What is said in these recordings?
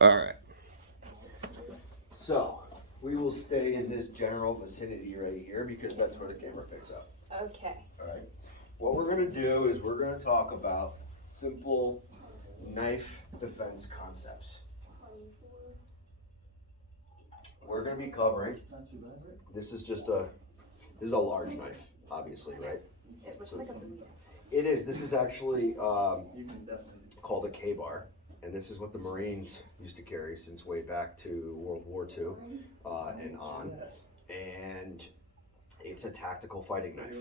All right. So we will stay in this general vicinity right here because that's where the camera picks up. Okay. All right. What we're gonna do is we're gonna talk about simple knife defense concepts. We're gonna be covering, this is a large knife, obviously, right? It looks like a burrito. It is, this is actually called a K-bar, and this is what the Marines used to carry since way back to World War II and on. And it's a tactical fighting knife.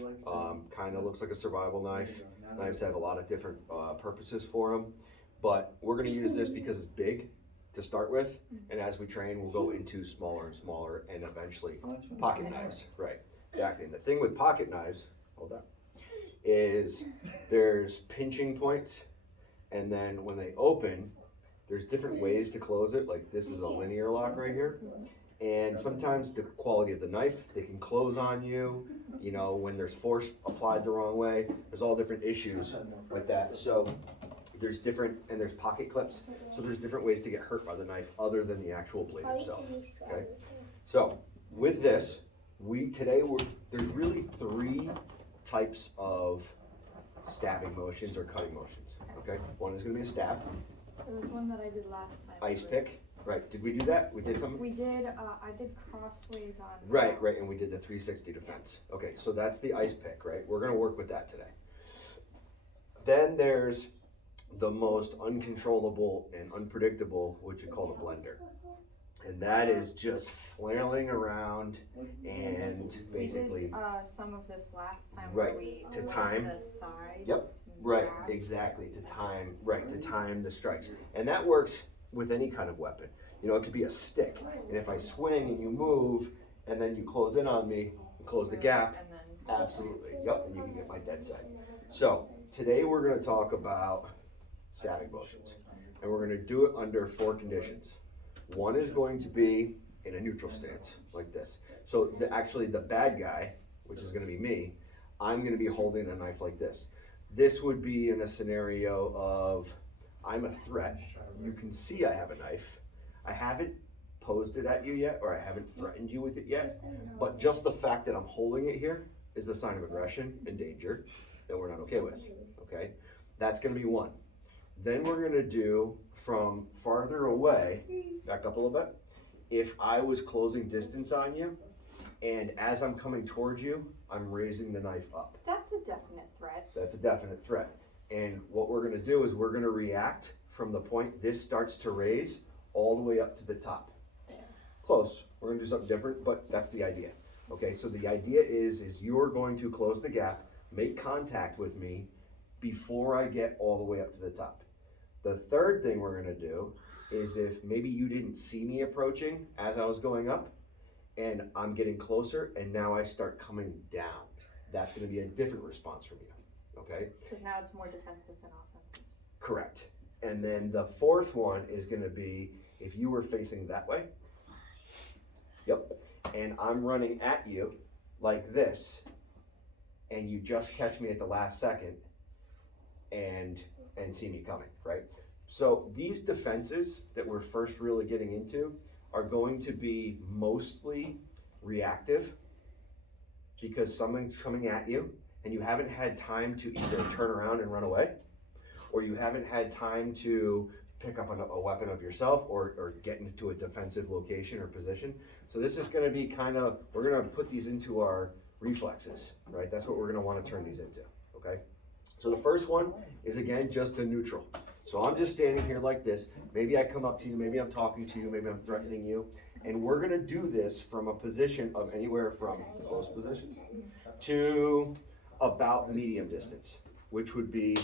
Kind of looks like a survival knife. Knives have a lot of different purposes for them, but we're gonna use this because it's big to start with, and as we train, we'll go into smaller and smaller, and eventually pocket knives. Right, exactly. And the thing with pocket knives, hold on, is there's pinching points, and then when they open, there's different ways to close it. Like this is a linear lock right here. And sometimes the quality of the knife, they can close on you, you know, when there's force applied the wrong way. There's all different issues with that. So there's different, and there's pocket clips. So there's different ways to get hurt by the knife other than the actual blade itself, okay? So with this, there's really 3 types of stabbing motions or cutting motions, okay? One is gonna be a stab. There was one that I did last time. Ice pick, right, did we do that? We did something? We did, I did crossways on. Right, and we did the 360 defense. Okay, so that's the ice pick, right? We're gonna work with that today. Then there's the most uncontrollable and unpredictable, which we call the blender. And that is just flailing around and basically. We did some of this last time right, where we to time. The side. Yep, right, exactly, to time the strikes. And that works with any kind of weapon. You know, it could be a stick, and if I swing and you move, and then you close in on me, close the gap, And then absolutely, yep, and you can get my dead side. So, today we're gonna talk about stabbing motions, and we're gonna do it under 4 conditions. One is going to be in a neutral stance, like this. So, actually the bad guy, which is gonna be me, I'm gonna be holding a knife like this. This would be in a scenario of, I'm a threat, you can see I have a knife, I haven't posed it at you yet, or I haven't threatened you with it yet, but just the fact that I'm holding it here is a sign of aggression and danger that we're not okay with, okay? That's gonna be one. Then we're gonna do from farther away, back up a little bit, if I was closing distance on you, and as I'm coming towards you, I'm raising the knife up. that's a definite threat. That's a definite threat. And what we're gonna do is we're gonna react from the point this starts to raise all the way up to the top. Close, we're gonna do something different, but that's the idea. Okay, so the idea is you're going to close the gap, make contact with me before I get all the way up to the top. The third thing we're gonna do is if maybe you didn't see me approaching as I was going up, and I'm getting closer, and now I start coming down. That's gonna be a different response from you, okay? Because now it's more defensive than offensive. Correct. And then the 4th one is gonna be if you were facing that way, yep, and I'm running at you like this, and you just catch me at the last second and see me coming, right? So these defenses that we're first really getting into are going to be mostly reactive because something's coming at you and you haven't had time to either turn around and run away, or you haven't had time to pick up a weapon of yourself or get into a defensive location or position. So this is gonna be we're gonna put these into our reflexes, right? That's what we're gonna wanna turn these into, okay? So the first one is, again, just a neutral. So I'm just standing here like this. Maybe I come up to you, maybe I'm talking to you, maybe I'm threatening you. And we're gonna do this from a position of anywhere from close position to about medium distance, which would be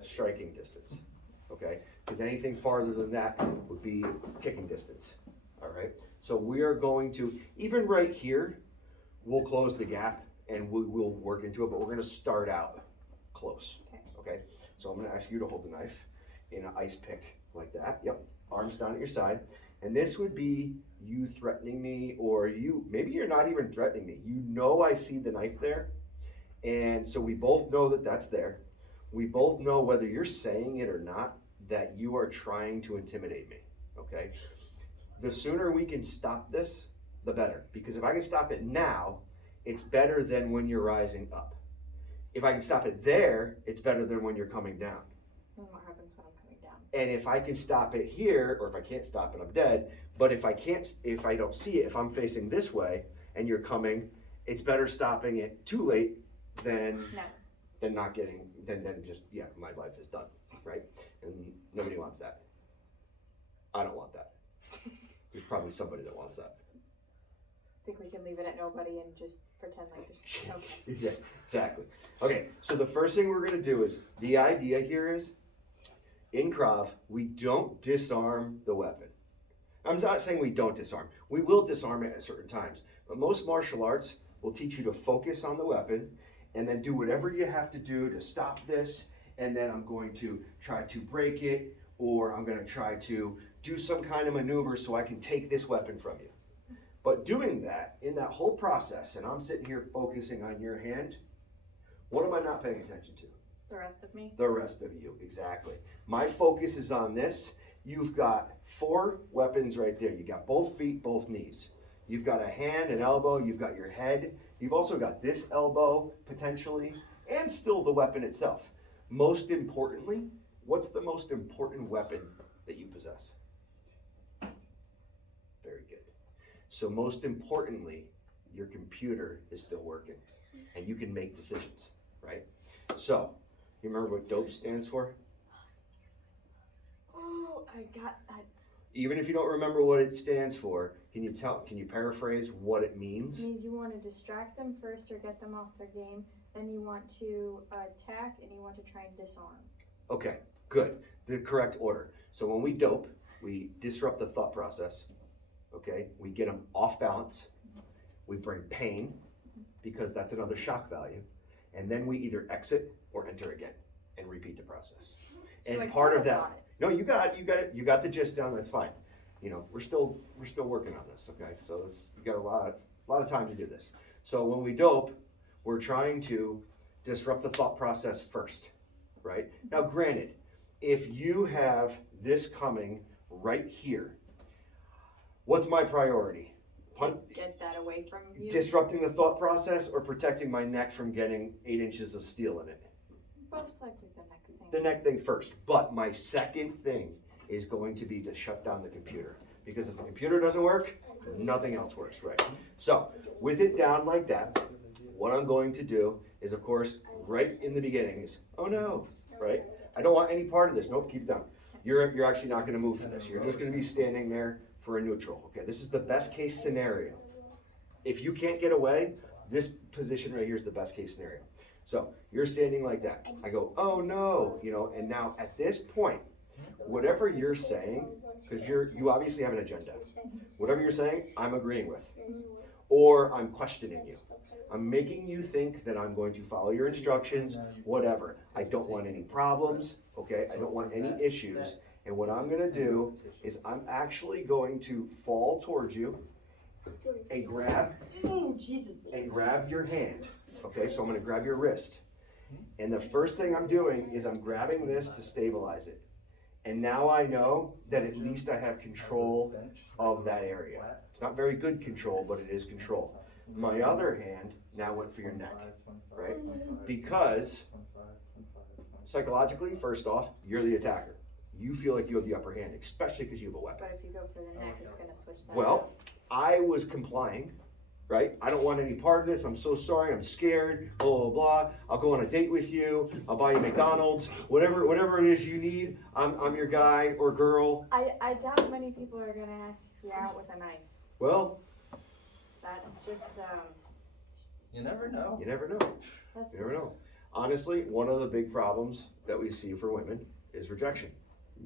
striking distance, okay? Because anything farther than that would be kicking distance, all right? So we are going to, even right here, we'll close the gap and we will work into it, but we're gonna start out close, okay? So I'm gonna ask you to hold the knife in an ice pick like that, yep, arms down at your side. And this would be you threatening me, or maybe you're not even threatening me. You know I see the knife there, and so we both know that that's there. We both know whether you're saying it or not, that you are trying to intimidate me, okay? The sooner we can stop this, the better. Because if I can stop it now, it's better than when you're rising up. If I can stop it there, it's better than when you're coming down. And what happens when I'm coming down? And if I can stop it here, or if I can't stop it, I'm dead. But if I don't see it, if I'm facing this way and you're coming, it's better stopping it too late than not getting, than just, yeah, my life is done, right? And nobody wants that. I don't want that. There's probably somebody that wants that. I think we can leave it at nobody and just pretend like there's, okay. Yeah, exactly. Okay, so the first thing we're gonna do is, the idea here is, in Krav, we don't disarm the weapon. I'm not saying we don't disarm. We will disarm it at certain times. But most martial arts will teach you to focus on the weapon and then do whatever you have to do to stop this. And then I'm going to try to break it, or I'm gonna try to do some kind of maneuver so I can take this weapon from you. But doing that, in that whole process, and I'm sitting here focusing on your hand, what am I not paying attention to? The rest of me? The rest of you, exactly. My focus is on this. You've got 4 weapons right there. You got both feet, both knees. You've got a hand, an elbow, you've got your head. You've also got this elbow, potentially, and still the weapon itself. Most importantly, what's the most important weapon that you possess? Very good. So most importantly, your computer is still working and you can make decisions, right? So, you remember what DOPE stands for? Oh, I Even if you don't remember what it stands for, can you paraphrase what it means? means you want to distract them first or get them off their game. Then you want to attack and you want to try and disarm. Okay, good. The correct order. So when we dope, we disrupt the thought process. Okay, we get them off balance. We bring pain, because that's another shock value. And then we either exit or enter again and repeat the process. So I And part sort of that, got it. no, you got the gist down, that's fine. You know, we're still working on this, okay? So we got a lot of time to do this. So when we dope, we're trying to disrupt the thought process first, right? Now granted, if you have this coming right here, what's my priority? Get that away from you. Disrupting the thought process or protecting my neck from getting 8 inches of steel in it? Most likely the next thing. The neck thing first, but my second thing is going to be to shut down the computer. Because if the computer doesn't work, nothing else works, right? So, with it down like that, what I'm going to do is, of course, right in the beginning is, oh no, right? I don't want any part of this. Nope, keep it down. You're actually not gonna move for this. You're just gonna be standing there for a neutral, okay? This is the best case scenario. If you can't get away, this position right here is the best case scenario. So, you're standing like that. I go, oh no, you know, and now at this point, whatever you're saying, because you obviously have an agenda. Whatever you're saying, I'm agreeing with. Or I'm questioning you. I'm making you think that I'm going to follow your instructions, whatever. I don't want any problems, okay? I don't want any issues. And what I'm gonna do is I'm actually going to fall towards you and grab your hand. Okay, so I'm gonna grab your wrist. And the first thing I'm doing is I'm grabbing this to stabilize it. And now I know that at least I have control of that area. It's not very good control, but it is control. My other hand now went for your neck, right? Because psychologically, first off, you're the attacker. You feel like you have the upper hand, especially because you have a weapon. But if you go for the neck, it's gonna switch that. Well, I was complying, right? I don't want any part of this. I'm so sorry. I'm scared. Blah, blah, blah. I'll go on a date with you. I'll buy you McDonald's. Whatever it is you need. I'm your guy or girl. I doubt many people are gonna ask you out with a knife. Well, That's just You never know. you never know. that's You never know. Honestly, one of the big problems that we see for women is rejection.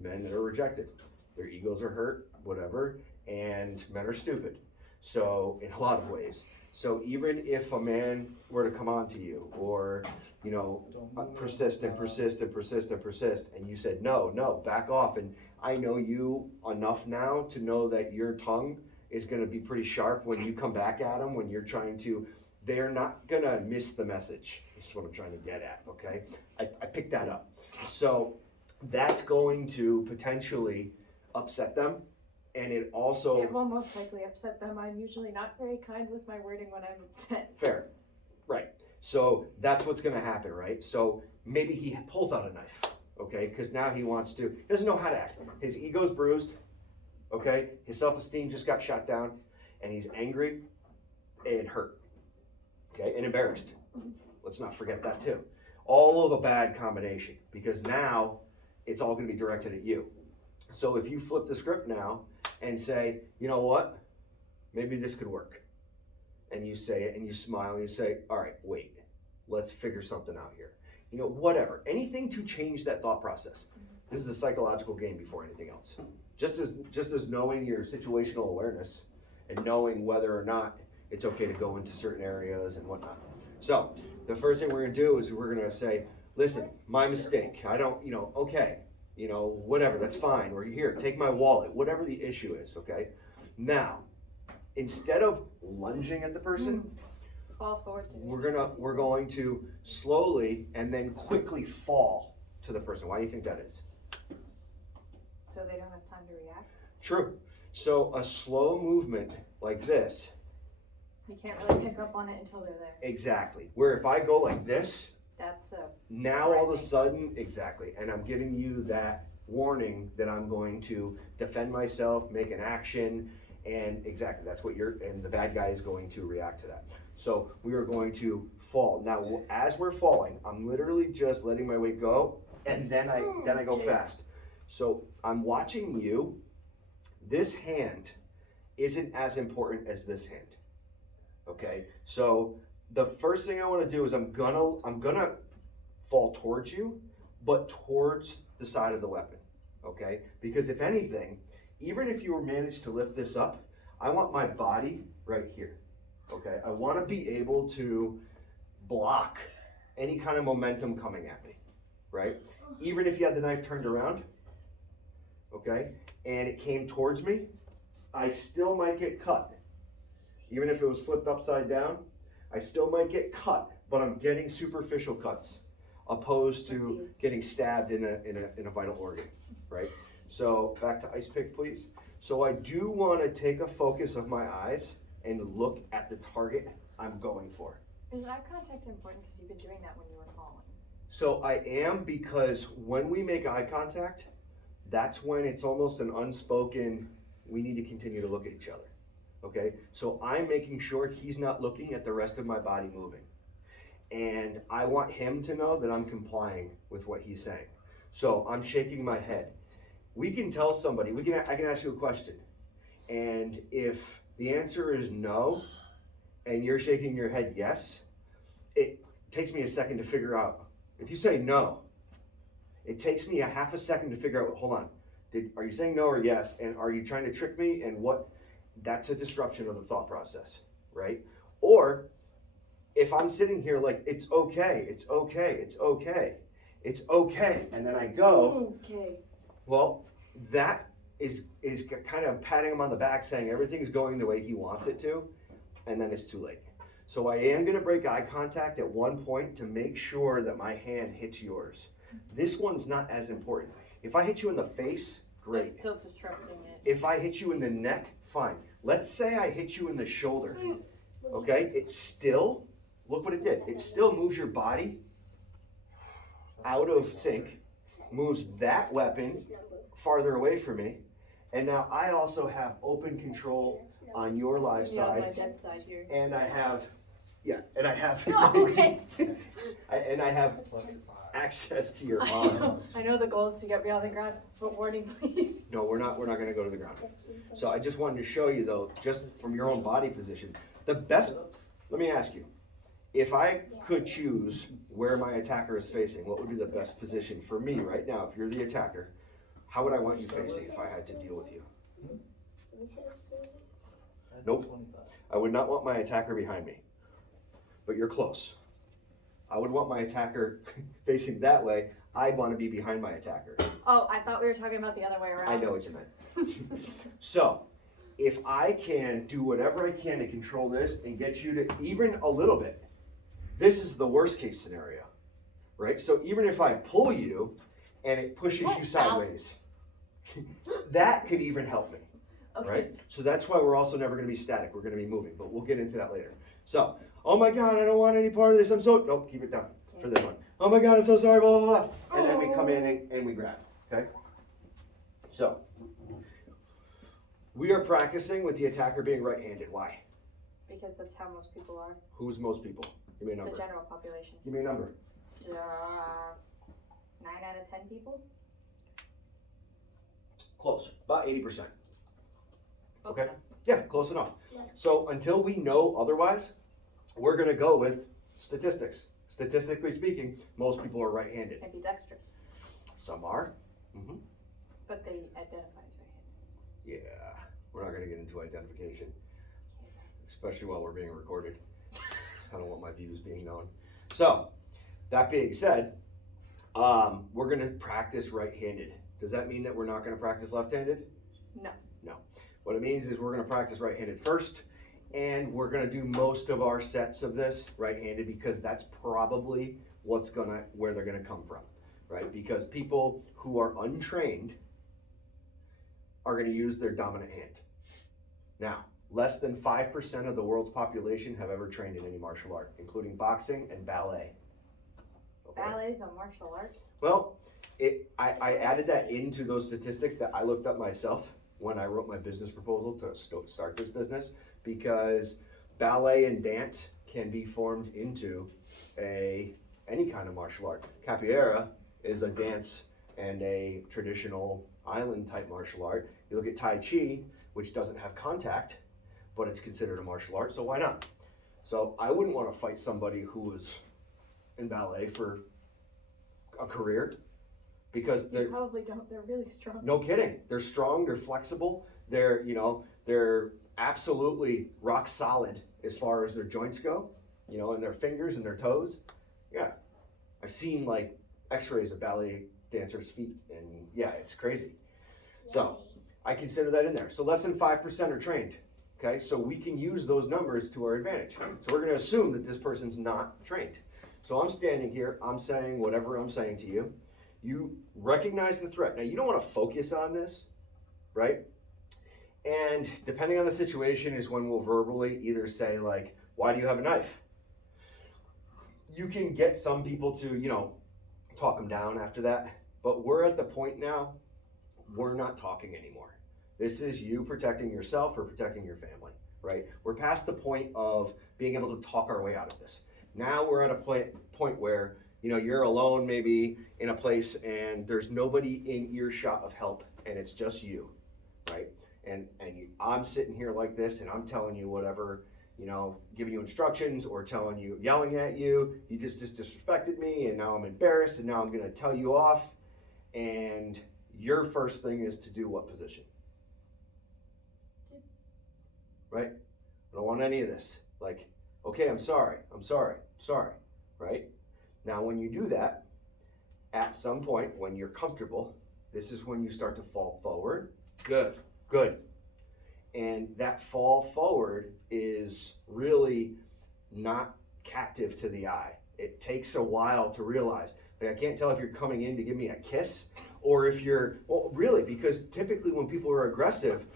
Men that are rejected. Their egos are hurt, whatever, and men are stupid. So, in a lot of ways. So even if a man were to come on to you, or, you know, persist and persist and persist and persist, and you said, no, back off, and I know you enough now to know that your tongue is gonna be pretty sharp when you come back at them, when you're trying to, they're not gonna miss the message. That's what I'm trying to get at, okay? I picked that up. So that's going to potentially upset them. And it also, It will most likely upset them. I'm usually not very kind with my wording when I'm upset. fair, right. So that's what's gonna happen, right? So maybe he pulls out a knife, okay? Because now he wants to, he doesn't know how to act. His ego's bruised, okay? His self-esteem just got shot down, and he's angry and hurt, okay? And embarrassed. Let's not forget that too. All of a bad combination, because now it's all gonna be directed at you. So if you flip the script now and say, you know what? Maybe this could work. And you say it and you smile and you say, all right, wait, let's figure something out here. You know, whatever, anything to change that thought process. This is a psychological game before anything else. Just as knowing your situational awareness and knowing whether or not it's okay to go into certain areas and whatnot. So the first thing we're gonna do is we're gonna say, listen, my mistake. I don't, okay, whatever, that's fine. Or here, take my wallet, whatever the issue is, okay? Now, instead of lunging at the person, Fall forward to me. we're going to slowly and then quickly fall to the person. Why do you think that is? So they don't have time to react. True. So a slow movement like this, You can't really pick up on it until they're there. exactly. Where if I go like this, That's a now all of a Threatening. sudden, exactly, and I'm giving you that warning that I'm going to defend myself, make an action, and exactly, that's what and the bad guy is going to react to that. So we are going to fall. Now, as we're falling, I'm literally just letting my weight go, and then I go fast. So I'm watching you. This hand isn't as important as this hand. Okay, so the first thing I want to do is I'm gonna fall towards you, but towards the side of the weapon. Okay, because if anything, even if you were managed to lift this up, I want my body right here. Okay, I want to be able to block any kind of momentum coming at me, right? Even if you had the knife turned around, okay, and it came towards me, I still might get cut. Even if it was flipped upside down, I still might get cut, but I'm getting superficial cuts, opposed to getting stabbed in a vital organ, right? So back to ice pick, please. So I do want to take a focus of my eyes and look at the target I'm going for. Is eye contact important because you've been doing that when you were falling? So I am, because when we make eye contact, that's when it's almost an unspoken, we need to continue to look at each other. Okay, so I'm making sure he's not looking at the rest of my body moving. And I want him to know that I'm complying with what he's saying. So I'm shaking my head. We can tell somebody, I can ask you a question. And if the answer is no, and you're shaking your head yes, it takes me a second to figure out. If you say no, it takes me a half a second to figure out, hold on, are you saying no or yes? And are you trying to trick me? And what? That's a disruption of the thought process, right? Or if I'm sitting here like, it's okay, it's okay, it's okay, it's okay, and then I go, Okay. well, that is kind of patting him on the back saying everything's going the way he wants it to, and then it's too late. So I am gonna break eye contact at one point to make sure that my hand hits yours. This one's not as important. If I hit you in the face, great. It's still disrupting it. If I hit you in the neck, fine. Let's say I hit you in the shoulder, okay? It still, look what it did. It still moves your body out of sync, moves that weapon farther away from me, and now I also have open control on your live Yeah, on my side, dead side here. and I have, Okay. and I have access to your arm. I know the goal is to get me on the ground, but warning, please. No, we're not gonna go to the ground. So I just wanted to show you though, just from your own body position, the best, let me ask you, if I could choose where my attacker is facing, what would be the best position for me right now? If you're the attacker, how would I want you facing if I had to deal with you? Nope. I would not want my attacker behind me, but you're close. I would want my attacker facing that way. I'd want to be behind my attacker. Oh, I thought we were talking about the other way around. I know what you meant. So, if I can do whatever I can to control this and get you to even a little bit, this is the worst case scenario, right? So even if I pull you and it pushes What? you sideways. That could even help me, Okay. right? So that's why we're also never gonna be static, we're gonna be moving, but we'll get into that later. So, oh my God, I don't want any part of this, I'm so, nope, keep it down for this one. Oh my God, I'm so sorry, blah, blah, blah. And then we come in and we grab, okay? So, we are practicing with the attacker being right-handed, why? Because that's how most people are. Who's most people? Give me a The number. general population. Give me a number. 9 out of 10 people? Close, about 80%. Okay. Okay. Yeah, close enough. So until we know otherwise, we're gonna go with statistics. Statistically speaking, most people are right-handed. Ambidextrous. Some are. But they identify as right-handed. Yeah, we're not gonna get into identification, especially while we're being recorded. I don't want my views being known. So, that being said, we're gonna practice right-handed. Does that mean that we're not gonna practice left-handed? No. No. What it means is we're gonna practice right-handed first, and we're gonna do most of our sets of this right-handed because that's probably where they're gonna come from, right? Because people who are untrained are gonna use their dominant hand. Now, less than 5% of the world's population have ever trained in any martial art, including boxing and ballet. Okay? Ballet is a martial art. Well, I added that into those statistics that I looked up myself when I wrote my business proposal to start this business, because ballet and dance can be formed into any kind of martial art. Capoeira is a dance and a traditional island type martial art. You look at Tai Chi, which doesn't have contact, but it's considered a martial art, so why not? So I wouldn't want to fight somebody who was in ballet for a career, because They probably don't. They're really strong. no kidding. They're strong, they're flexible, they're absolutely rock solid as far as their joints go, and their fingers and their toes. Yeah. I've seen like x-rays of ballet dancers' feet, and yeah, it's crazy. So I consider that in there. So less than 5% are trained. Okay, so we can use those numbers to our advantage. So we're gonna assume that this person's not trained. So I'm standing here, I'm saying whatever I'm saying to you. You recognize the threat. Now you don't wanna focus on this, right? And depending on the situation is when we'll verbally either say like, why do you have a knife? You can get some people to, talk them down after that, but we're at the point now, we're not talking anymore. This is you protecting yourself or protecting your family, right? We're past the point of being able to talk our way out of this. Now we're at a point where, you're alone maybe in a place and there's nobody in earshot of help and it's just you, right? And I'm sitting here like this and I'm telling you whatever, giving you instructions or yelling at you, you just disrespected me and now I'm embarrassed and now I'm gonna tell you off, and your first thing is to do what position? Right? I don't want any of this. Like, okay, I'm sorry, right? Now when you do that, at some point when you're comfortable, this is when you start to fall forward. Good. And that fall forward is really not captive to the eye. It takes a while to realize. Like, I can't tell if you're coming in to give me a kiss or if really, because typically when people are aggressive,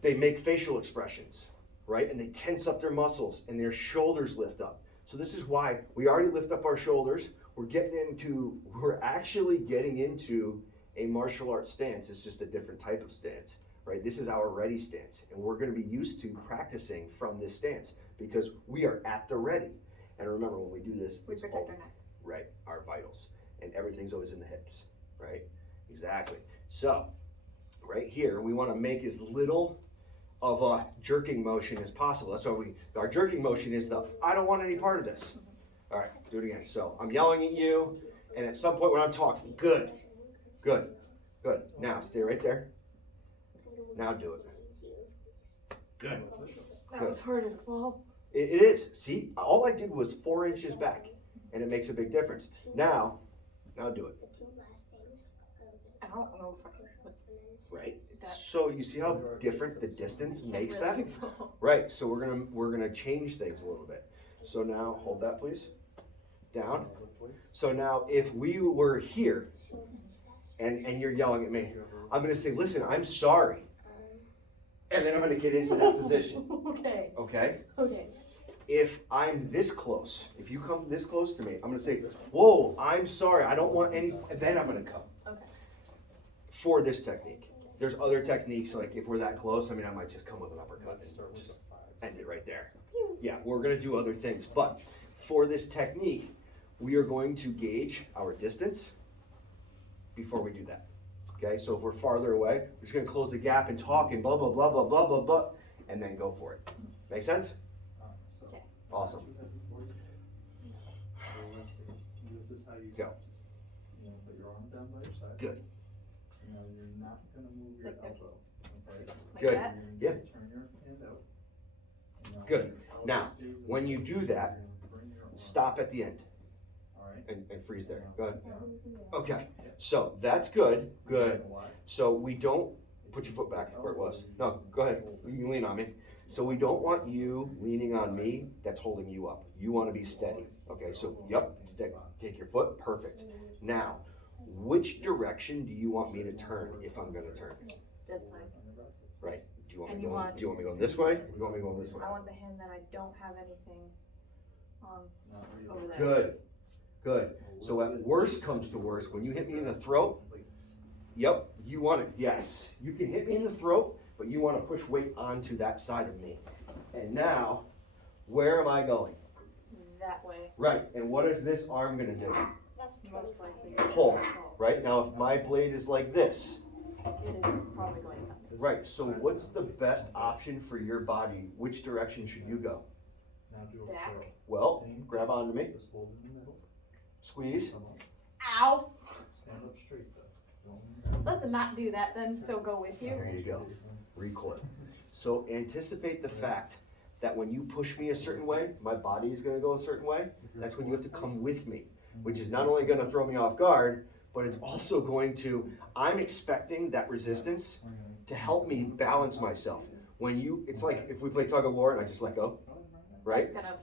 they make facial expressions, right? And they tense up their muscles and their shoulders lift up. So this is why we already lift up our shoulders. We're actually getting into a martial arts stance. It's just a different type of stance. Right, this is our ready stance, and we're going to be used to practicing from this stance because we are at the ready. And remember, when we do this, We protect our neck. Right, our vitals, and everything's always in the hips, right? Exactly. So, right here, we want to make as little of a jerking motion as possible. That's why our jerking motion is I don't want any part of this. All right, do it again. So, I'm yelling at you, and at some point when I'm talking, good. Now, stay right there. Now do it. Good. That was harder to fall. It is. See, all I did was 4 inches back, and it makes a big difference. Now do it. I don't know if I can. Right. So you see how different the distance makes that? Really fall. Right. So we're gonna change things a little bit. So now hold that, please. Down. So now if we were here, and you're yelling at me, I'm gonna say, listen, I'm sorry. And then I'm gonna get into that position, Okay, okay? okay. If I'm this close, if you come this close to me, I'm gonna say, whoa, I'm sorry, I don't want any, and then I'm gonna come. Okay. For this technique. There's other techniques, like if we're that close, I mean, I might just come with an uppercut and just end it right there. Yeah, we're gonna do other things, but for this technique, we are going to gauge our distance before we do that. Okay, so if we're farther away, we're just gonna close the gap and talk and blah, blah, blah, blah, blah, blah, blah, and then go for it. Make sense? Okay. Awesome. This is how you. Go. You know, put your arm down by your side. Good. So now you're not gonna move your Like that. elbow, okay? Like Good. that? Yeah. Just turn your hand out. And now Good. your elbow Now, stays in when you place, do that, you're gonna bring your arm, Stop at the end alright? and freeze there. Go ahead. Yeah. Okay, so that's good, good. You know why? So we don't, put your foot back where it was. No, go ahead, you can lean on me. So we don't want you leaning on me, that's holding you up. You wanna be steady. Okay, so, yep, take your foot, perfect. Now, which direction do you want me to turn if I'm gonna turn? Dead side. Right, do you want And me you going, want- do you want me going this way? Or do you want me going this way? I want the hand that I don't have anything on Not really. over there. Good, good. So at worst comes to worst, when you hit me in the throat, yep, you want it, yes. You can hit me in the throat, but you wanna push weight onto that side of me. And now, where am I going? That way, Right, and what is this arm gonna do? most likely. Pull, right? Now, if my blade is like this, It is probably going up. right, so what's the best option for your body? Which direction should you go? Now do a Back. curl. Well, Same. grab onto me, Just hold it in the middle. squeeze. Come on. Ow! Stand up straight though. Don't lean down. Let's not do that then, so go with you. There you go, recoil. So anticipate the fact that when you push me a certain way, my body is gonna go a certain way. That's when you have to come with me, which is not only gonna throw me off guard, but it's also going to, I'm expecting that resistance to help me balance myself. When you, it's like if we play tug of war and I just let go, right? It's gonna,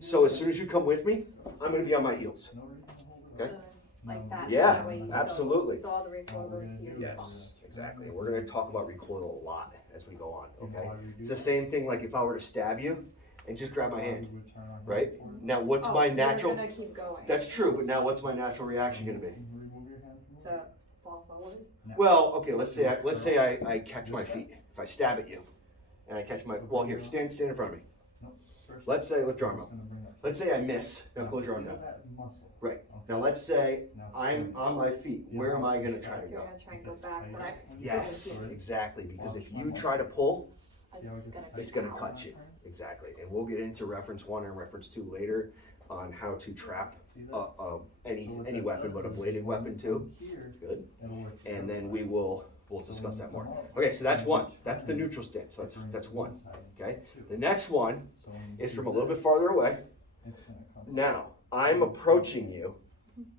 So as soon as you come with me, I'm gonna be on my heels. No reason to hold it Okay. up. like that. so Yeah, that way you still- absolutely. So all the recoil goes to you. Yes, exactly. We're gonna talk about recoil a lot as we go on, okay? Why we do It's the that? same thing like if I were to stab you and just grab my hand, We would turn our hand right? towards- Now, what's Oh, my you're natural, gonna keep going. that's true, but now what's my natural reaction gonna be? Remove your hand from the To fall forward. Well, okay, let's say I catch my feet. If I stab at you and I catch my, well, here, stand in front of me. First, Let's say, lift your arm just up. gonna bring that- Let's say I miss. Now close your arm Feel down. that muscle. Right. Okay. Now let's say Now I'm turn. on my feet. Where am I gonna try to You're go? gonna try and go back, correct? Yes, exactly, because if you try to pull, I'm just gonna. it's gonna cut you. Exactly, and we'll get into reference 1 and reference 2 later on how to trap See that? any weapon, but a bladed weapon too. Here, Good. it'll work the And other then side. we'll discuss that more. Okay, so that's one. That's the neutral stance. That's one. Okay. The next one So when you is do from a little bit this, farther away. it's gonna come Now, I'm approaching you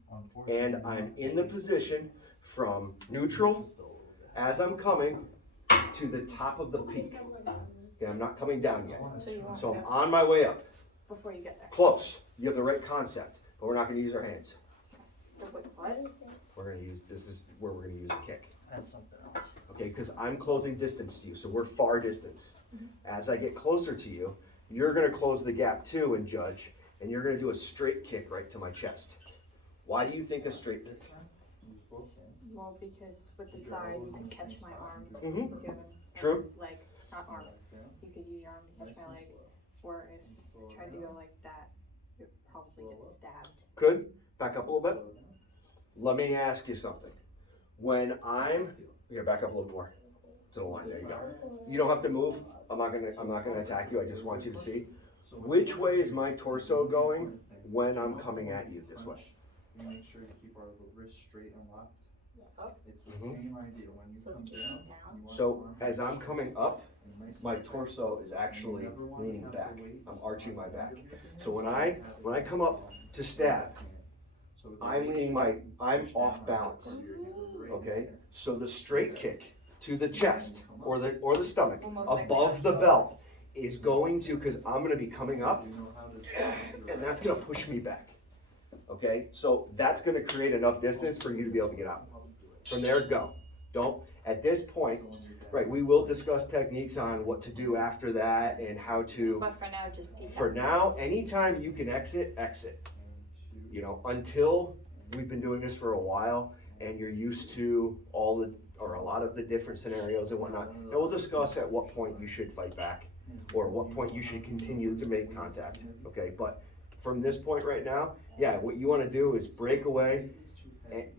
Unfortunately, and I'm in the position from neutral as I'm coming to the top of the peak. Okay, I'm not coming down yet. So you want So to I'm go on my way up. before you get there. Close. You have the right concept, but we're not gonna use our hands. Wait, what? We're gonna use, this is where we're gonna use a kick. That's something else. Okay, because I'm closing distance to you, so we're far distance. As I get closer to you, you're gonna close the gap too and judge, and you're gonna do a straight kick right to my chest. Why do you think a straight This kick? time, use both hands. Well, because with the side, you can catch my arm. Mhm. If you have a True. leg, not arm. Okay. You could use your arm to catch my leg, or if you tried to go like that, you'd probably get stabbed. Good. Back up a little bit. Let me ask you something. When I'm, here, back up a little more to the line. There you go. You don't have to move. I'm not gonna attack you. I just want you to see. Which way is my torso going when I'm coming at you this way? We make sure you keep our wrist straight and locked. Up. It's the Mhm. same idea, when you So it's come kicking down. down. you want So your arm as I'm coming up, and nice my and tight. torso is You actually never wanna leaning have the back. weights I'm arching my on back. under your hand. So when I come up to stab, So with the I'm weights, leaning I'm push down off on that balance. part of your hand right Okay? there. So the straight kick to the chest or the stomach Almost like above the belt is going to, because I'm gonna be coming up, You know how to- and that's gonna push me back. Okay? So that's gonna create enough distance for you to be able to get out. From there, go. Don't, at this point, right, we will discuss techniques on what to do after that and how to, But for now, just peek for out. now, anytime you can exit, exit. You know, until we've been doing this for a while and you're used to all the, or a lot of the different scenarios and whatnot, and we'll discuss at what point you should fight back or what point you should continue to make contact, okay? But from this point right now, yeah, what you wanna do is break away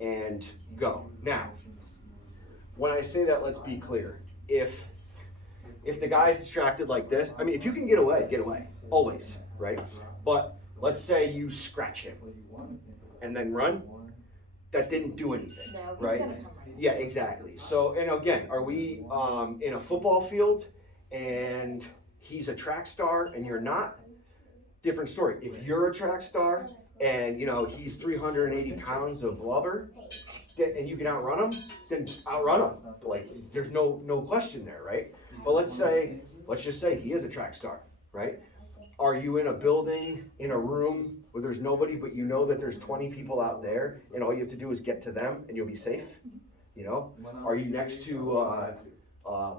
and go. Now, when I say that, let's be clear. If the guy's distracted like this, I mean, if you can get away, always, right? But let's say you scratch him and then run, that didn't do anything, No, he's right? gonna come right. Yeah, exactly. So, and again, are we in a football field and he's a track star and you're not? Different story. If you're a track star and you know he's 380 pounds of blubber, and you can outrun him, then outrun him. Like there's no question there, right? But let's just say he is a track star, right? Are you in a building, in a room where there's nobody, but you know that there's 20 people out there, and all you have to do is get to them, and you'll be safe? You know? Are you next to,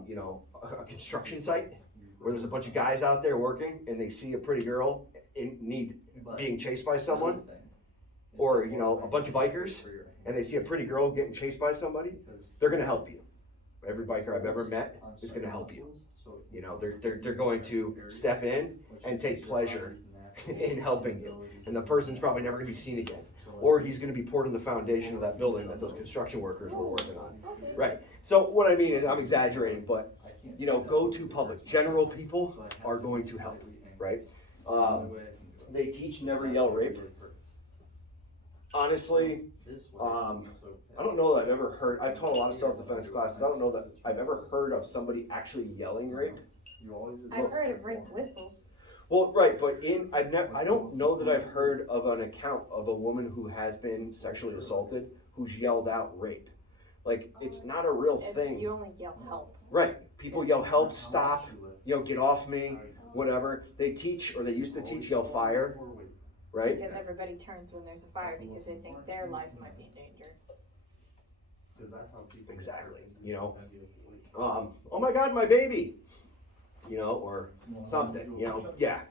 you know, a construction site where there's a bunch of guys out there working, and they see a pretty girl in need being chased by someone, or you know, a bunch of bikers, and they see a pretty girl getting chased by somebody? They're gonna help you. Every biker I've ever met is gonna help you. You know, they're going to step in and take pleasure in helping you. And the person's probably never gonna be seen again. Or he's gonna be poured in the foundation of that building that those construction workers were working on. Right. So what I mean is, I'm exaggerating, but you know, go to public. General people are going to help, right? They teach never yell rape. Honestly, I don't know that I've ever heard, I've taught a lot of self-defense classes, I don't know that I've ever heard of somebody actually yelling rape. I've heard of rape whistles. Well, right, but I don't know that I've heard of an account of a woman who has been sexually assaulted who's yelled out rape. Like, it's not a real thing. You only yell help. Right, people yell help, stop, you know, get off me, whatever. They teach, or they used to teach, yell fire, right? Because everybody turns when there's a fire because they think their life might be in danger. Exactly, you know, oh my God, my baby, you know, or something, you know, yeah,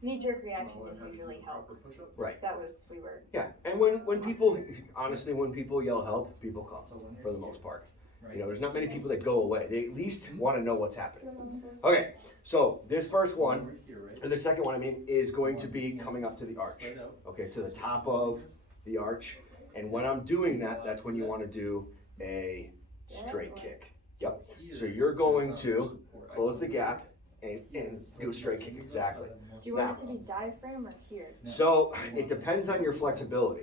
Knee-jerk reaction would usually help. right. That was, we were, Yeah, and when people, honestly, when people yell help, people come, for the most part. You know, there's not many people that go away, they at least wanna know what's happening. Okay, so this first one, or the second one, I mean, is going to be coming up to the arch, okay, to the top of the arch. And when I'm doing that, that's when you wanna do a straight kick. Yep, so you're going to close the gap and do a straight kick, exactly. do you want it to be diaphragm or here? So it depends on your flexibility.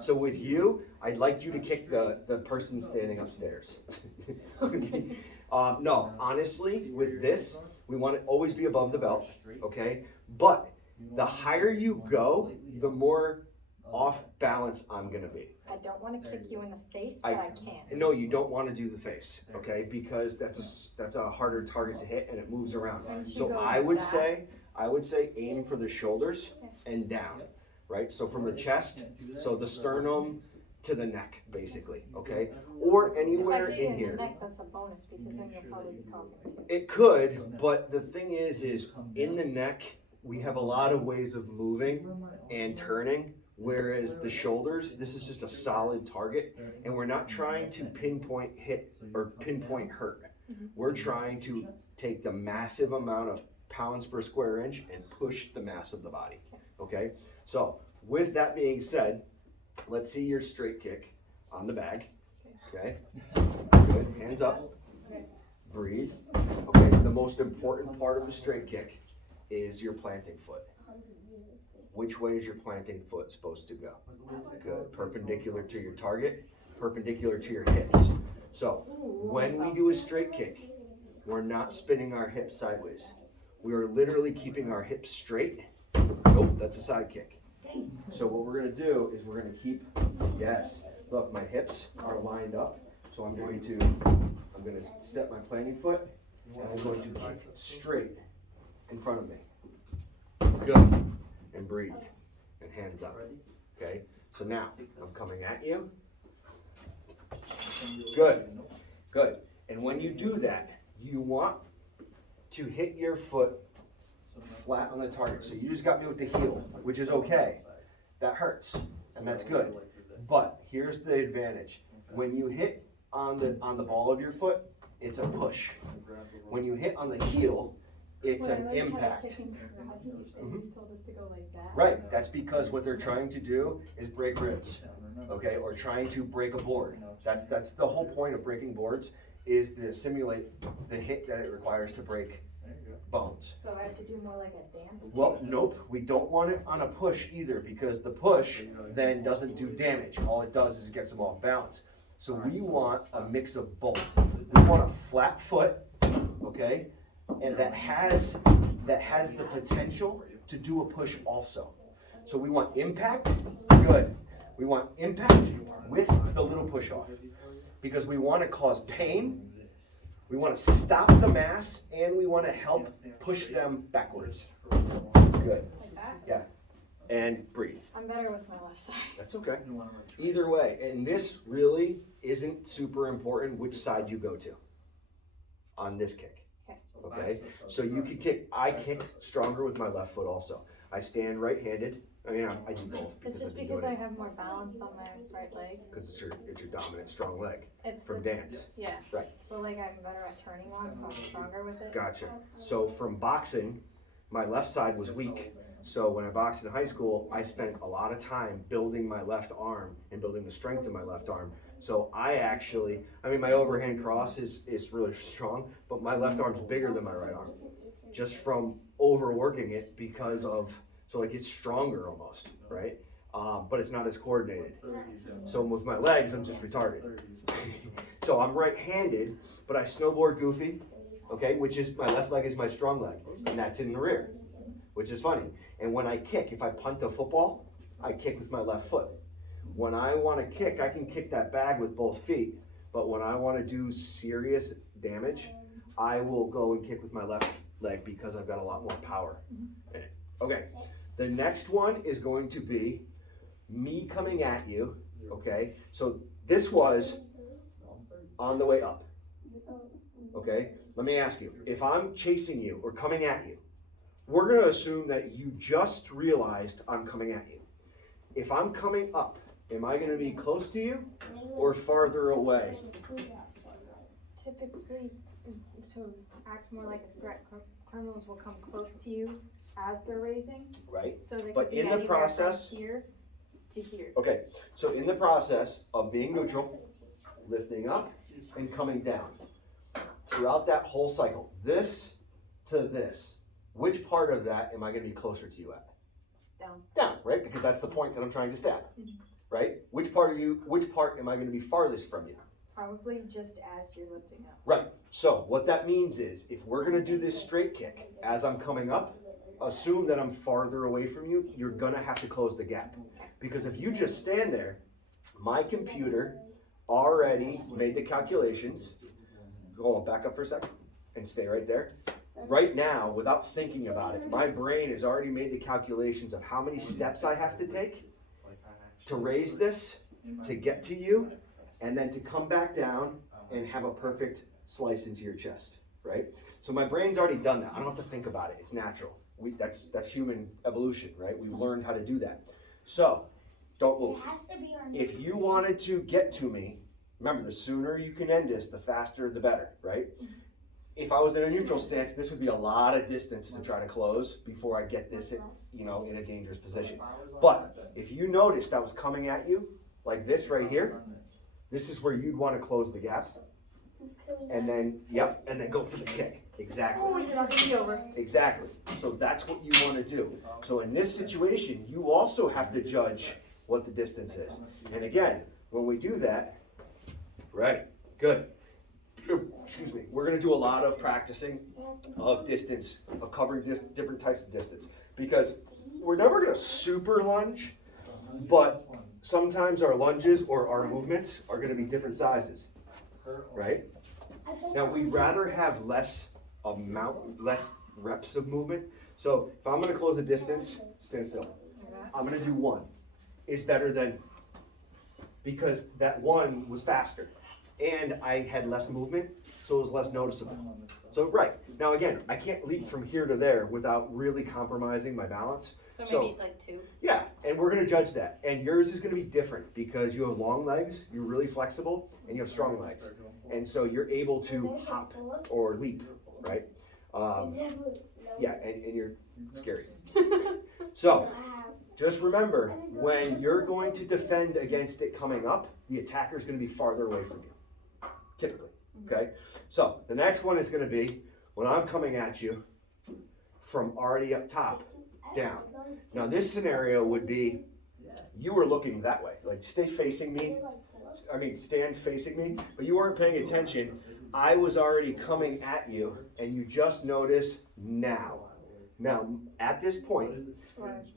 So with you, I'd like you to kick the person standing upstairs. No, honestly, with this, we want to always be above the belt, okay? But the higher you go, the more off balance I'm gonna be. I don't want to kick you in the face, but I can. No, you don't want to do the face, okay? Because that's a harder target to hit and it moves around. And she So goes I like would that. say aim for the shoulders and down, right? So from the chest, so the sternum to the neck, basically, okay? Or If anywhere I hit you in in here. the neck, that's a bonus because then you'll probably be coughing too. It could, but the thing is in the neck, we have a lot of ways of moving and turning. Whereas the shoulders, this is just a solid target, and we're not trying to pinpoint hit or pinpoint hurt. We're trying to take the massive amount of pounds per square inch and push the mass of the body, okay? So with that being said, let's see your straight kick on the bag, okay? Good, hands up, breathe. Okay, the most important part of the straight kick is your planting foot. Which way is your planting foot supposed to go? Good, perpendicular to your target, perpendicular to your hips. So, when we do a straight kick, we're not spinning our hips sideways. We are literally keeping our hips straight. Nope, that's a side kick. So what we're gonna do is we're gonna keep, yes, look, my hips are lined up. So I'm gonna step my planting foot, and I'm going to kick straight in front of me. Good. And breathe, and hands up, okay? So now, I'm coming at you. Good. Good. And when you do that, you want to hit your foot flat on the target. So you just got me with the heel, which is okay. That hurts, and that's good. But here's the advantage. When you hit on the ball of your foot, it's a push. When you hit on the heel, it's an impact. Right, that's because what they're trying to do is break ribs, okay, or trying to break a board. That's the whole point of breaking boards, is to simulate the hit that it requires to break bones. So I have to do more like a dance? Well, nope, we don't want it on a push either, because the push then doesn't do damage. All it does is it gets them off balance. So we want a mix of both. We want a flat foot, okay, and that has the potential to do a push also. So we want impact, good. We want impact with the little push off, because we want to cause pain, we want to stop the mass, and we want to help push them backwards. Good. Like that? Yeah. And breathe. I'm better with my left side. That's okay. Either way, and this really isn't super important which side you go to on this kick. Okay? So you could kick, I kick stronger with my left foot also. I stand right-handed. I mean, I do both. It's just because I have more balance on my right leg. Because it's your dominant, strong leg It's from the, dance. yeah. Right. It's the leg I'm better at turning on, so I'm stronger with it. Gotcha. So from boxing, my left side was weak. So when I boxed in high school, I spent a lot of time building my left arm and building the strength in my left arm. So I mean, my overhand cross is really strong, but my left arm's bigger than my right arm. Just from overworking it because of, so like it's stronger almost, right? But it's not as coordinated. So with my legs, I'm just retarded. So I'm right-handed, but I snowboard goofy, okay, which is, my left leg is my strong leg, and that's in the rear, which is funny. And when I kick, if I punt a football, I kick with my left foot. When I want to kick, I can kick that bag with both feet, but when I want to do serious damage, I will go and kick with my left leg because I've got a lot more power in it. Okay, the next one is going to be me coming at you, okay? So this was on the way up, okay? Let me ask you, if I'm chasing you or coming at you, we're gonna assume that you just realized I'm coming at you. If I'm coming up, am I gonna be close to you or farther away? Typically, to act more like a threat, criminals will come close to you as they're raising. Right, So they but could be in the anywhere process- from here to here. okay. So in the process of being neutral, lifting up and coming down, throughout that whole cycle, this to this, which part of that am I gonna be closer to you at? Down. Down, right? Because that's the point that I'm trying to stab, right? Which part am I gonna be farthest from you? Probably just as you're lifting up. Right, so what that means is, if we're gonna do this straight kick, as I'm coming up, assume that I'm farther away from you, you're gonna have to close the gap. Because if you just stand there, my computer already made the calculations. Go on, back up for a second and stay right there. Right now, without thinking about it, my brain has already made the calculations of how many steps I have to take to raise this, to get to you, and then to come back down and have a perfect slice into your chest, right? So my brain's already done that. I don't have to think about it. It's natural. That's human evolution, right? We've learned how to do that. So, don't move. If you wanted to get to me, remember, the sooner you can end this, the faster, the better, right? If I was in a neutral stance, this would be a lot of distance to try to close before I get this, in a dangerous position. But if you noticed I was coming at you, like this right here, this is where you'd want to close the gap. And then, and then go for the kick. Exactly. Oh, you're not gonna be over. Exactly. So that's what you want to do. So in this situation, you also have to judge what the distance is. And again, when we do that, right, good. Excuse me. We're going to do a lot of practicing of distance, of covering different types of distance. Because we're never going to super lunge, but sometimes our lunges or our movements are going to be different sizes, right? Now, we'd rather have less reps of movement. So if I'm going to close a distance, stand still. I'm going to do one. Is better than because that one was faster. And I had less movement, so it was less noticeable. So, right, now again, I can't leap from here to there without really compromising my balance. So maybe like 2. Yeah, and we're gonna judge that. And yours is gonna be different because you have long legs, you're really flexible, and you have strong legs. And so you're able to hop or leap, right? Yeah, and you're scary. So, just remember, when you're going to defend against it coming up, the attacker's gonna be farther away from you, typically, okay? So, the next one is gonna be, when I'm coming at you from already up top, down. Now, this scenario would be, you were looking that way, like stay facing me, stand facing me, but you weren't paying attention. I was already coming at you, and you just notice now. Now, at this point,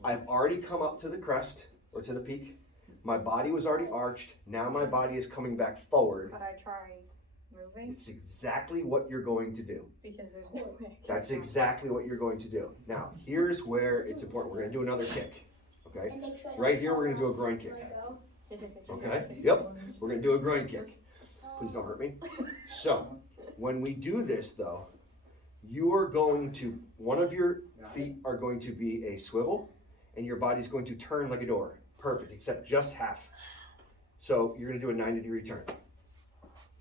I've already come up to the crest, or to the peak. My body was already arched. Now my body is coming back forward. But I tried moving It's exactly what you're going to do. because there's no way. I can That's stop. exactly what you're going to do. Now, here's where it's important. We're gonna do another kick, okay? Right here, we're gonna do a groin kick, okay? Yep, we're gonna do a groin kick. Please don't hurt me. So, when we do this though, you are going to, one of your feet are going to be a swivel, and your body's going to turn like a door. Perfect, except just half. So you're gonna do a 90-degree turn.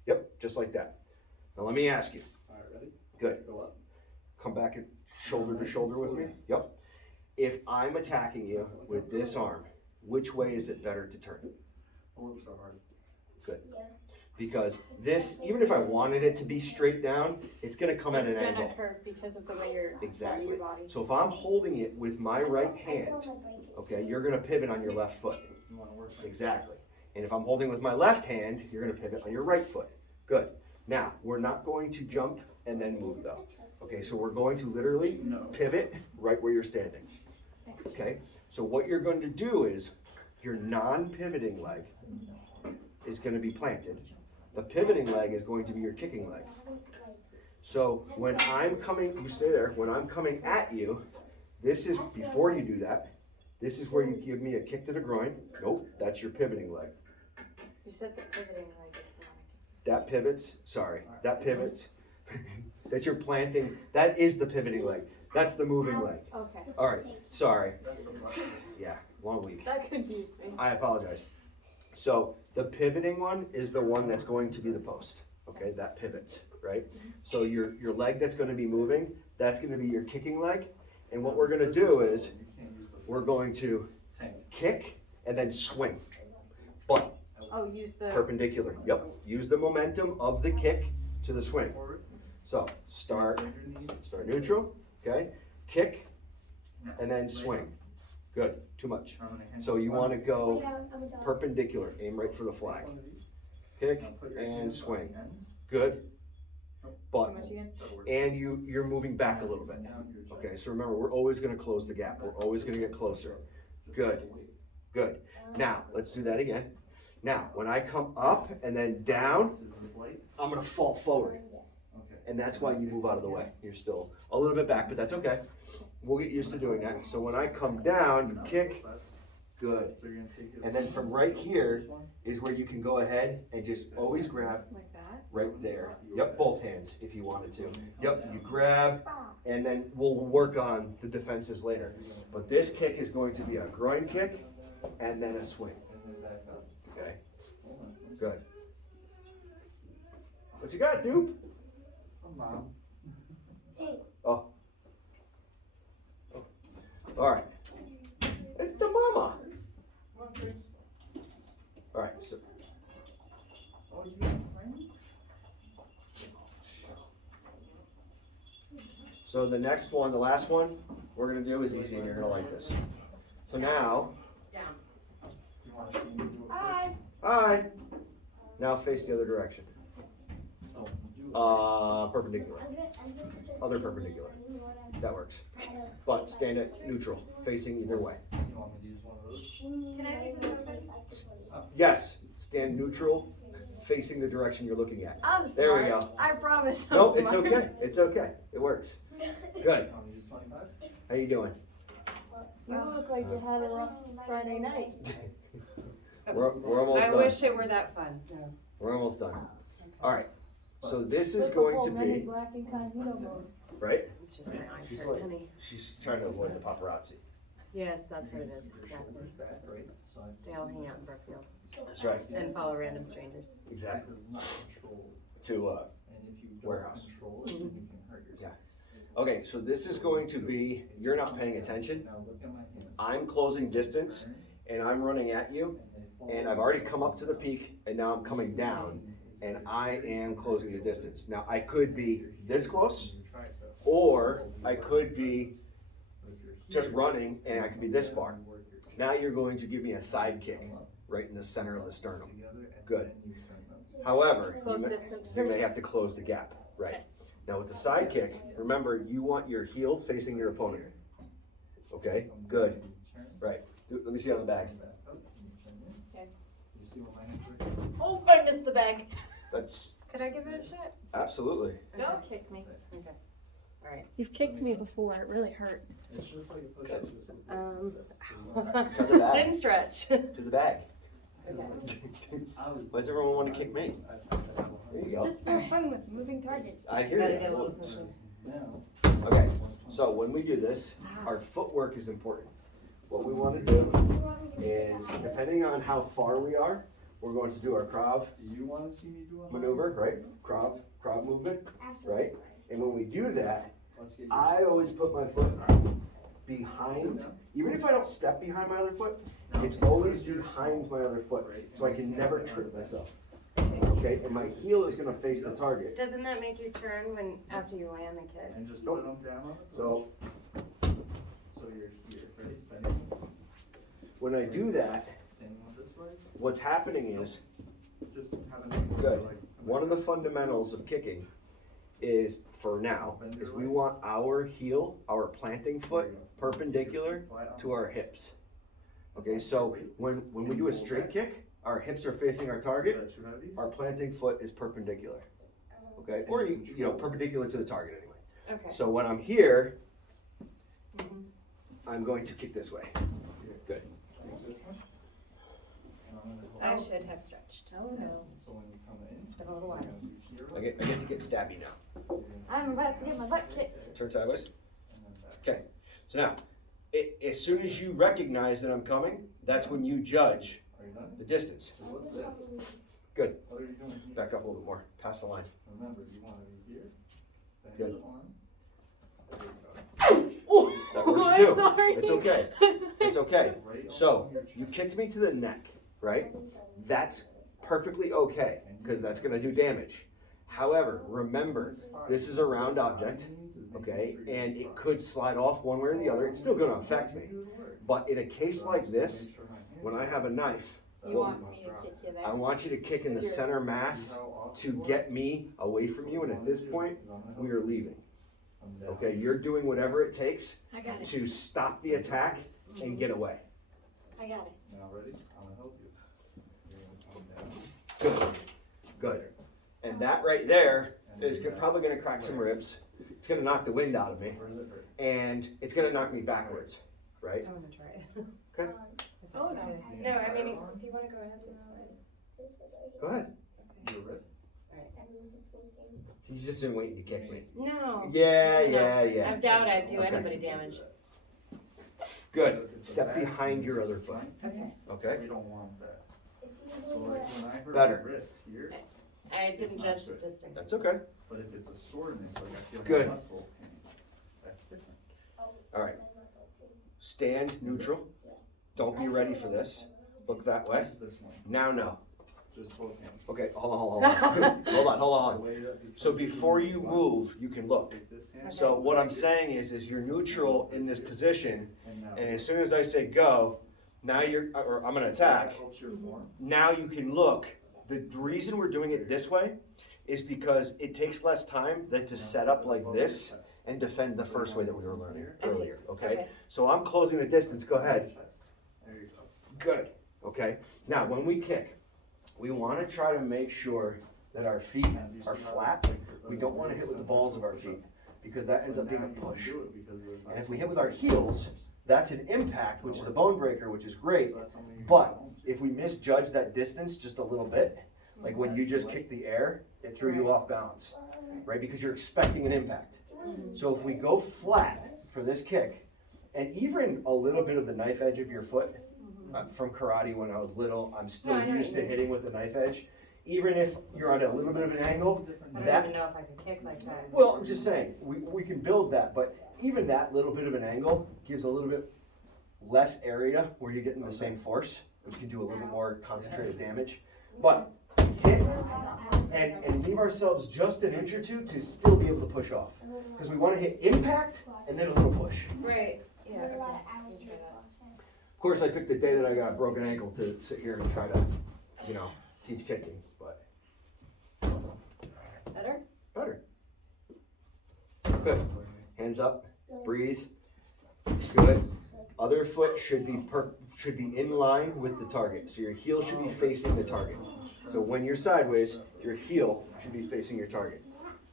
Yep, just like that. Now let me ask you. Alright, ready? Good. Go up. Come back and shoulder to shoulder with me. Yep. If I'm attacking you with this arm, which way is it better to turn? Don't look so hard. Because this, even if I wanted it to be straight down, it's gonna come at an It's angle. gonna curve because of the way you're Exactly. your body. So if I'm holding it with my right hand, okay, you're gonna pivot on your left foot. You wanna work. Exactly. And if I'm holding with my left hand, you're gonna pivot on your right foot. Good. Now, we're not going to jump and then move though. Okay, so we're going to literally No. pivot right where you're standing. Okay, so what you're going to do is your non-pivoting leg is gonna be planted. The pivoting leg is going to be your kicking leg. So when I'm coming, you stay there, when I'm coming at you, this is, before you do that, this is where you give me a kick to the groin. Nope, that's your pivoting leg. You said the pivoting leg is the one. That pivots, sorry, that pivots. That you're planting, that is the pivoting leg. That's the moving leg. Okay, All right, sorry, That's the front. yeah, long week. that confused me. I apologize. So the pivoting one is the one that's going to be the post, okay, that pivots, right? So your leg that's gonna be moving, that's gonna be your kicking leg. And what we're gonna do is, You can't use the we're going to tank. kick and then swing. But Oh, use the. perpendicular, yep. Use the momentum of the kick to the swing. Forward. So start Bend your knees. neutral, okay? Kick and then swing. Good, too much. Arm in the hand. So you wanna go Perpendicular. perpendicular, aim right for the flag. One of these. Kick Now put your and hands on swing. the ends. Good. Too But, much again? That'll work. and you're moving back a little bit. Down your chest. Okay, so remember, we're always gonna close the gap. We're always gonna get closer. Good, good. Now, let's do that again. Now, when I come up and then down, Is this light? I'm gonna fall forward. Okay. And that's why you move out of the way. You're still a little bit back, but that's okay. We'll get used to doing that. So when I come down, you kick, good. So you're gonna take it. And then from right here is where you can go ahead and just always grab Like that? right there. Yep, both hands if you wanted to. Yep, you grab, and then we'll work on the defensives later. But this kick is going to be a groin kick and then a swing, And then back up. okay? Hold on. Good. What you got, dude? Oh, Mom. Oh. All right. It's the mama. Come on, Grace. All right, so Oh, you have friends? so the next one, the last one we're gonna do is easy, and you're gonna like this. So now, You wanna see me do it first? Hi. hi. Now face the other direction. So, do it. Perpendicular. Other perpendicular. That works. But stand at neutral, facing either way. You want me to use one of those? Can I leave this open? Yes, stand neutral, facing the direction you're looking at. I'm There we smart. go. I promise I'm No, smart. it's okay. It's okay. It works. Good. You want me to use 25? How you doing? You look like you had a rough Friday night. We're almost I done. wish it were that fun. No. We're almost done. All right. So this is going to be, Black incognito mode. right? It's just my eyes She's hurt, like- honey. She's trying to avoid the paparazzi. Yes, that's what it is, exactly. Shoulder's back, right? So They all hang out in Brookfield That's right. and follow random strangers. Exactly. It's not controlled. To, And if you don't Warehouse. control it, you can hurt yourself. okay, so this is going to be, you're not paying attention. Now look at my hands. I'm closing distance Turn, and I'm running at you and I've already come up to the peak and now I'm coming down and I am closing the distance. Now I could be this close or I could be just running and I could be this far. Now you're going to give me a side kick right in the center of the sternum. Good. However, Close you may- distance you may first. have to close the gap, right? Now with the side kick, remember you want your heel facing your opponent. Okay, good, right. Let me see on the back. Okay. You see what my hands are? Oh, I missed the bag. That's Could I give it a shot? absolutely. Don't kick me. Okay. All right. You've kicked me before, it really hurt. It's just like a push-up. just with Um, weights To the back. Didn't stretch. To the bag. instead. Why does everyone want to kick me? There you go. Just for fun with moving target. I hear Gotta get a you. little closer. Now. Okay, so when we do this, our footwork is important. What we want to do is, depending on how far we are, we're going to do our Krav Do you wanna see me do a? maneuver, right? Krav movement, right? And when we do that, Let's get I always put my foot behind, even if I don't step behind my other foot, it's always behind my other foot, so I can never trip myself. Okay, and my heel is gonna face the target. Doesn't that make you turn when, after you land the kick? And just put them down on it. So So you're here, right? Bending. when I do that, Same on this leg. what's happening is, Just have an angle. Good. like- one of the fundamentals of kicking is, for now, is we want our heel, our planting foot, perpendicular to our hips. Okay, so when we do a straight kick, our hips are facing our target, Is that too heavy? our planting foot is perpendicular. Okay, or you know, perpendicular to the target anyway. Okay. So when I'm here, Mhm. I'm going to kick this way. Good. Like this one. And I'm gonna hold I out. should have stretched. Oh, no. So when you come in. It's been a little while. you're gonna do here, I get to get stabby now. I'm about to get my butt kicked. Turn sideways. and then back. Okay, so now, as soon as you recognize that I'm coming, that's when you judge Are you done? the distance. So what's this? Good. What are you doing here? Back up a little bit more, past the line. Remember, you wanna be here. Bend Good. your arm. There you go. That works I'm too. sorry. It's okay. It's okay. Right So, along your you chest. kicked me to the neck, right? That's perfectly okay, because that's gonna do damage. However, remember, this is a round object, okay? And it could slide off one way or the other. It's still gonna affect me. But in a case like this, when I have a knife, You want me to kick you I there? want you to kick in the center mass to get me away from you. And at this point, we are leaving. Okay, you're doing whatever it takes I got it. to stop the attack and get away. I got it. Now ready? I'm gonna help you. You're gonna come down. Good, good. And that right there is probably gonna crack some ribs. It's gonna knock the wind out of me, Where does it hurt? and it's gonna knock me backwards, right? I'm gonna try it. Okay. If Oh, that's no. okay. No, I mean, if you wanna go ahead, that's fine. Go ahead. Your wrist? You just didn't wait to kick me. No. Yeah, No. yeah, yeah. I doubt I'd do Okay. anybody damage. Good. Step behind your other foot, Okay. okay? We don't want that. So like when I hurt Better. my wrist here, I didn't judge the distance. That's okay. but if it's a soreness, like I feel Good. my muscle pain, that's different. All right. Stand neutral. Don't be ready for this. Look that way. Use this one, Now, no. just both hands. Okay, hold on, hold on. Hold on, hold on. The way that So before you move, you can look. Take this hand, So what I'm saying is you're neutral in this position, and now. and as soon as I say go, now or I'm gonna attack, That helps your form. now you can look. The reason we're doing it this way is because it takes less time than to set up like this and defend the first way that we were learning I see. earlier, okay? So I'm closing the distance, go ahead. There you go. Good, okay? Now, when we kick, we wanna try to make sure that our feet And you are see how flat. it's like We don't wanna hit with the balls of our feet. because that ends up being a Now you push. do it because of the And if we hit with our heels, that's an impact, which is a bone breaker, which is great. So that's something you But don't if we misjudge that distance just a little bit, like when you just kicked the air, it threw you off balance, right? Because you're expecting an impact. So if we go flat for this kick, and even a little bit of the knife edge of your foot, from karate when I was little, I'm still No, I know used what to you mean. hitting with the knife edge. Even if you're at a little bit of an angle, I that, don't even know if I could kick like that. well, I'm just saying, we can build that, but even that little bit of an angle gives a little bit less area where you're getting the same force, which can do a little bit more concentrated damage. But hit and leave ourselves just an inch or two to still be able to push off. Because we want to hit impact and then a little push. Right, yeah, okay. Of course, I picked the day that I got a broken ankle to sit here and try to, teach kicking, but Better? better. Good. Hands up, breathe. Good. Other foot should be in line with the target. So your heel should be facing the target. So when you're sideways, your heel should be facing your target.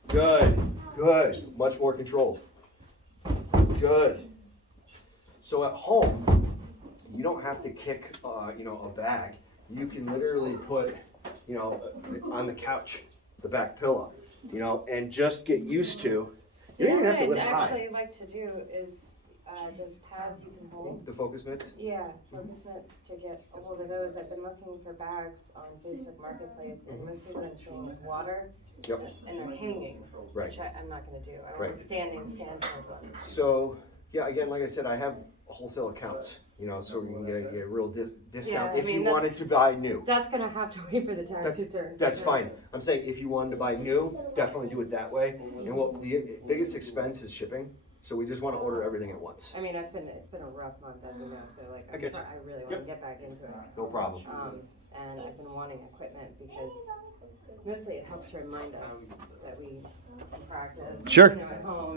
Good. Good. Much more controlled. Good. So at home, you don't have to kick, a bag. You can literally put, on the couch, the back pillow, and just get used to. You don't even have to What lift I'd high. actually like to do is, those pads you can hold. The focus mitts. Yeah, focus mitts to get a hold of those. I've been looking for bags on Facebook Marketplace and mostly what I'm seeing is water. Yep. And they're hanging, Right. which I'm not gonna do. I want Right. a standing sand-filled one. So, yeah, again, like I said, I have wholesale accounts, so we can get a real discount Yeah, I if you mean, wanted to buy new. That's gonna have to wait for the tax return. That's fine. I'm saying if you wanted to buy new, definitely do it that way. And what the biggest expense is shipping, so we just want to order everything at once. I mean, it's been a rough month, as you know, so like, I get you. I really wanna get back into it. No problem. And I've been wanting equipment because mostly it helps remind us that we can practice. Sure. At home